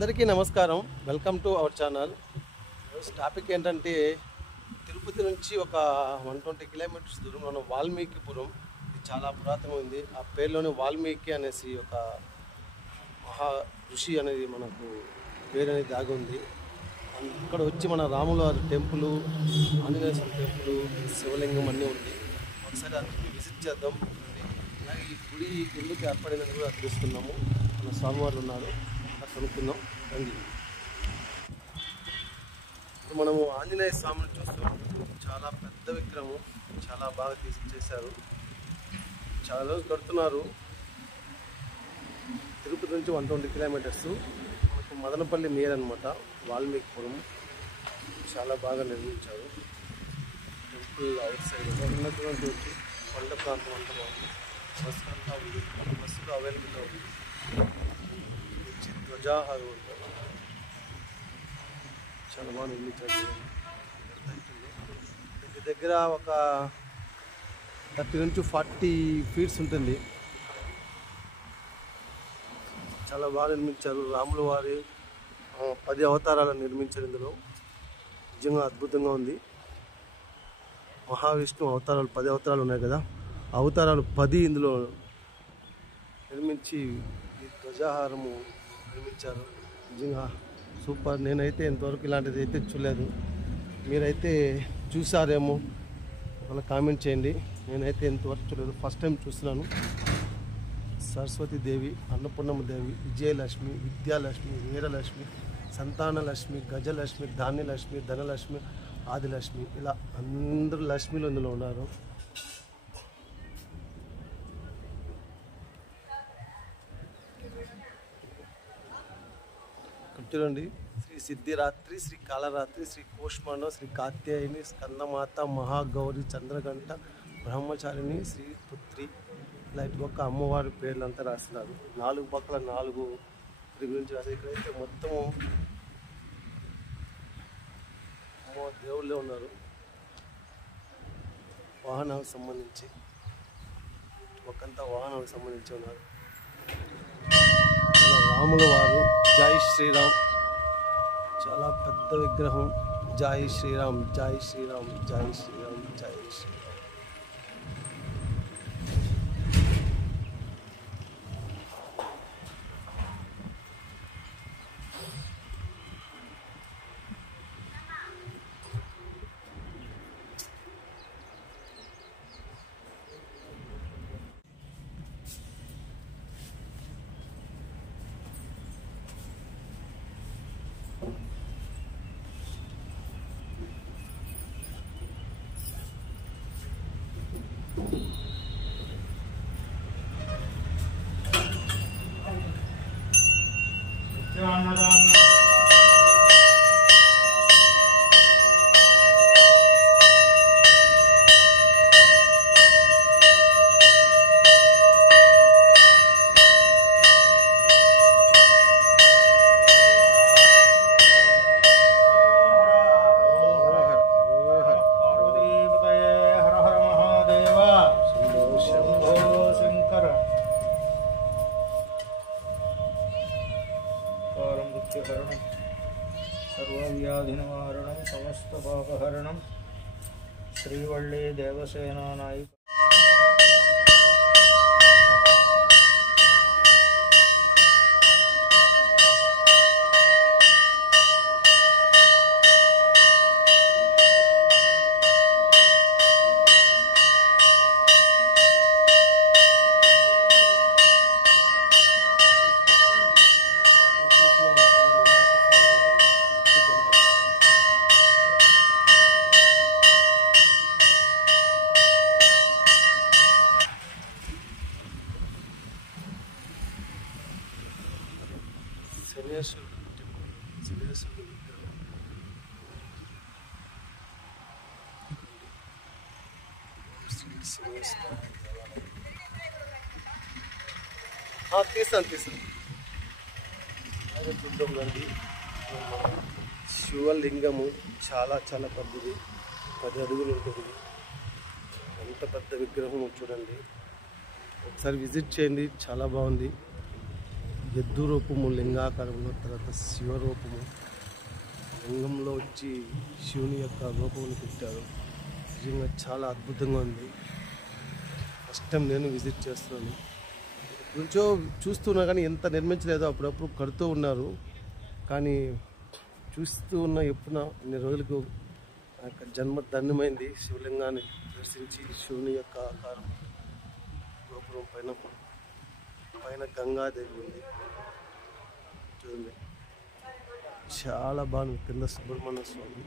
అందరికీ నమస్కారం. Welcome to our channel. Topic ఏంటంటే తిరుపతి నుంచి ఒక 120 కిలోమీటర్స్ దూరంలో ఉన్న వాల్మీకిపురం. ఇది చాలా పురాతనమైంది. ఆ పేరులోనే వాల్మీకి అనేసి ఒక మహా ఋషి అనేది మనకు పేరు అనేది దాగి ఉంది. ఇక్కడ వచ్చి మన రాముల వారి టెంపుల్, ఆంజనేయ స్వామి టెంపుల్, శివలింగం అన్నీ ఉంది. ఒకసారి అందరికీ విజిట్ చేద్దాం. అలాగే ఈ గుడి ఎందుకు ఏర్పడిందని కూడా తెలుసుకున్నాము. మన స్వామివారు ఉన్నారు, కనుక్కుందాం రండి. ఇప్పుడు మనము ఆంజనేయ స్వామిని చూస్తున్నాం. చాలా పెద్ద విగ్రహం, చాలా బాగా చేశారు. చాలా రోజులు కడుతున్నారు. తిరుపతి నుంచి 120 కిలోమీటర్స్. మనకు మదనపల్లి నియర్ అనమాట వాల్మీకిపురం. చాలా బాగా నిర్మించారు. టెంపుల్ అవుట్ సైడ్ ఉన్నటువంటి వచ్చి కొండ ప్రాంతం అంతా బాగుంది. బస్సు అంతా ఉంది, బస్సులు అవైలబుల్గా ఉంది. ధ్వజాహారం ఉంటుంది, చాలా బాగా నిర్మించారు. దగ్గర ఒక 30 నుంచి 40 ఫీట్స్ ఉంటుంది. చాలా బాగా నిర్మించారు. రాముల వారి 10 అవతారాలను నిర్మించారు. ఇందులో నిజంగా అద్భుతంగా ఉంది. మహావిష్ణు అవతారాలు 10 అవతారాలు ఉన్నాయి కదా, అవతారాలు 10 ఇందులో నిర్మించి ఈ ధ్వజాహారము నిర్మించారు. నిజంగా సూపర్. నేనైతే ఇంతవరకు ఇలాంటిది అయితే చూడలేదు. మీరైతే చూసారేమో అలా కామెంట్ చేయండి. నేనైతే ఇంతవరకు చూడలేదు, ఫస్ట్ టైం చూస్తున్నాను. సరస్వతీదేవి, అన్నపూర్ణమ్మ దేవి, విజయలక్ష్మి, విద్యాలక్ష్మి, వీరలక్ష్మి, సంతానలక్ష్మి, గజలక్ష్మి, ధాన్యలక్ష్మి, ధనలక్ష్మి, ఆదిలక్ష్మి, ఇలా అందరూ లక్ష్మిలు ఇందులో ఉన్నారు. చూడండి, శ్రీ సిద్ధిరాత్రి, శ్రీ కాళరాత్రి, శ్రీ కూష్మాండ, శ్రీ కాత్యాయని, స్కందమాత, మహాగౌరి, చంద్రగంట, బ్రహ్మచారిణి, శ్రీ పుత్రి, ఇలా ఇటుపక్క అమ్మవారి పేర్లంతా రాస్తున్నారు. 4 పక్కల 4 గురించి రాశారు. ఇక్కడైతే మొత్తము దేవుళ్ళే ఉన్నారు. వాహనాలకు సంబంధించి ఒకంతా వాహనాలకు సంబంధించి ఉన్నారు. రాముల వారు, జై శ్రీరామ్, చాలా పెద్ద విగ్రహం. జై శ్రీరామ్, జై శ్రీరామ్, జై శ్రీరామ్, జై శ్రీరామ్. సర్వవ్యాధినివారణం సమస్త పాపహరణం శ్రీవళ్ళీ దేవసేనానాయి. తీస్తాను. చూద్దాం రండి. శివలింగము చాలా చాలా పెద్దది, 10 అడుగులు ఉంటుంది. ఎంత పెద్ద విగ్రహం చూడండి. ఒకసారి విజిట్ చేయండి, చాలా బాగుంది. ఎద్దు రూపము లింగాకారంలో, తర్వాత శివరూపము లింగంలో వచ్చి శివుని యొక్క రూపమును పెట్టారు. నిజంగా చాలా అద్భుతంగా ఉంది. ఫస్ట్ టైం నేను విజిట్ చేస్తున్నాను. నుంచో చూస్తున్నా కానీ ఎంత నిర్మించలేదో, అప్పుడప్పుడు కడుతూ ఉన్నారు. కానీ చూస్తూ ఉన్న ఎప్పుడన్నా ఇన్ని రోజులకు జన్మ ధన్యమైంది. శివలింగాన్ని దర్శించి శివుని యొక్క ఆకారం గోపురం పైన గంగాదేవి ఉంది చూడండి. చాలా బాగుంది. కింద సుబ్రహ్మణ్య స్వామి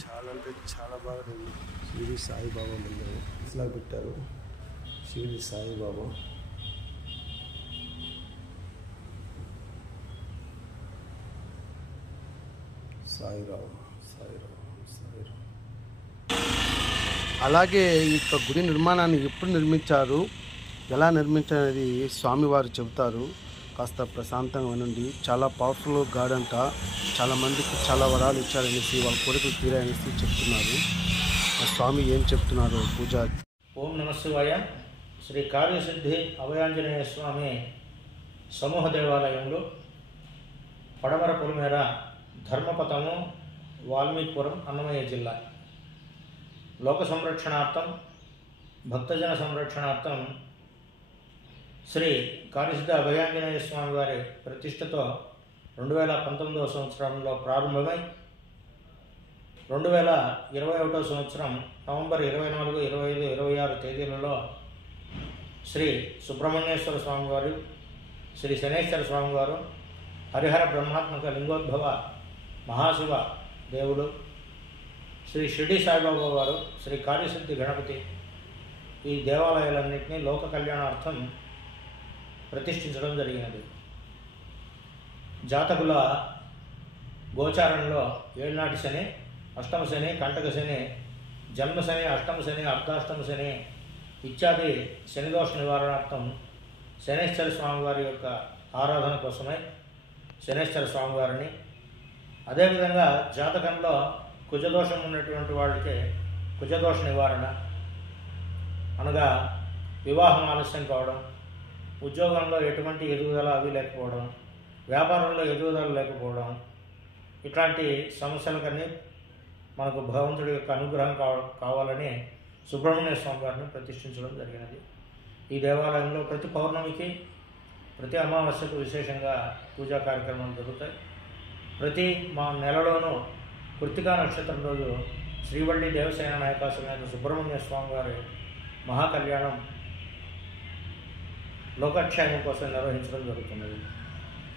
చాలా అంటే చాలా బాగా ఉంది. షిరిడి సాయిబాబా మందిరం ఇట్లా పెట్టారు. షిరిడి సాయిబాబా సాయిరామ్ సాయిరామ్ సాయిరామ్. అలాగే ఈ యొక్క గుడి నిర్మాణాన్ని ఎప్పుడు నిర్మించారు, ఎలా నిర్మించారనేది స్వామివారు చెబుతారు. కాస్త ప్రశాంతంగా వినండి. చాలా పవర్ఫుల్ గాడ్ అంట. చాలామందికి చాలా వరాలు ఇచ్చారనేసి, వాళ్ళ కోరికలు తీరాయనేసి చెప్తున్నారు. ఆ స్వామి ఏం చెప్తున్నారు పూజ. ఓం నమః శివాయ. శ్రీ కార్యసిద్ధి అభయాంజనేయ స్వామి సమూహ దేవాలయంలో పడమర పొలిమేర, ధర్మపథము, వాల్మీకిపురం, అన్నమయ్య జిల్లా. లోక సంరక్షణార్థం, భక్తజన సంరక్షణార్థం శ్రీ కార్యసిద్ధి అభయాంజనేయ స్వామి వారి ప్రతిష్టతో 2019వ సంవత్సరంలో ప్రారంభమై 2021వ సంవత్సరం నవంబర్ 24, 25, 26 తేదీలలో శ్రీ సుబ్రహ్మణ్యేశ్వర స్వామివారు, శ్రీ శనేశ్వర స్వామివారు, హరిహర బ్రహ్మాత్మక లింగోద్భవ మహాశివ దేవుడు, శ్రీ షిరిడి సాయిబాబా వారు, శ్రీ కార్యసిద్ధి గణపతి, ఈ దేవాలయాలన్నింటినీ లోక కళ్యాణార్థం ప్రతిష్ఠించడం జరిగినది. జాతకుల గోచారంలో ఏళ్ళనాటి శని, అష్టమ శని, కంటక శని, జన్మ శని, అష్టమ శని, అర్ధాష్టమ శని ఇత్యాది శనిదోష నివారణార్థం శనేశ్వర స్వామివారి యొక్క ఆరాధన కోసమై శనేశ్వర స్వామివారిని, అదేవిధంగా జాతకంలో కుజదోషం ఉన్నటువంటి వాళ్ళకి కుజదోష నివారణ అనగా వివాహం ఆలస్యం కావడం, ఉద్యోగంలో ఎటువంటి ఎదుగుదల అవి లేకపోవడం, వ్యాపారంలో ఎదుగుదల లేకపోవడం, ఇట్లాంటి సమస్యలకన్నీ మనకు భగవంతుడి యొక్క అనుగ్రహం కావాలని సుబ్రహ్మణ్య స్వామి వారిని ప్రతిష్ఠించడం జరిగినది. ఈ దేవాలయంలో ప్రతి పౌర్ణమికి, ప్రతి అమావాస్యకు విశేషంగా పూజా కార్యక్రమాలు జరుగుతాయి. ప్రతి నెలలోనూ కృత్తికా నక్షత్రం రోజు శ్రీవల్లి దేవసేన నాయక సమేత సుబ్రహ్మణ్య స్వామి వారి మహాకళ్యాణం లోకక్షేమం కోసం నిర్వహించడం జరుగుతున్నది.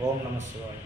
ఓం నమః శివాయ.